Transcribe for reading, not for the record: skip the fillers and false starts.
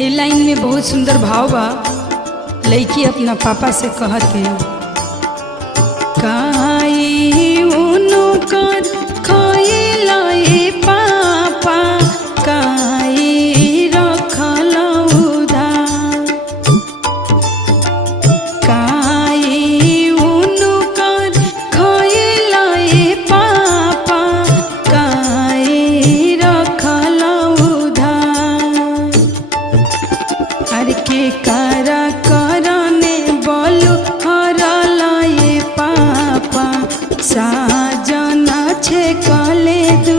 ए line में बहुत सुंदर भाव बा। लड़की अपना पापा से कहते काई उनो कर खइला ए पापा काई रखल उधार काई उनो कर खइला ए पापा काई रखल उधार अरे के कारा करने बोलो हरला ये पापा साजना छे कले दू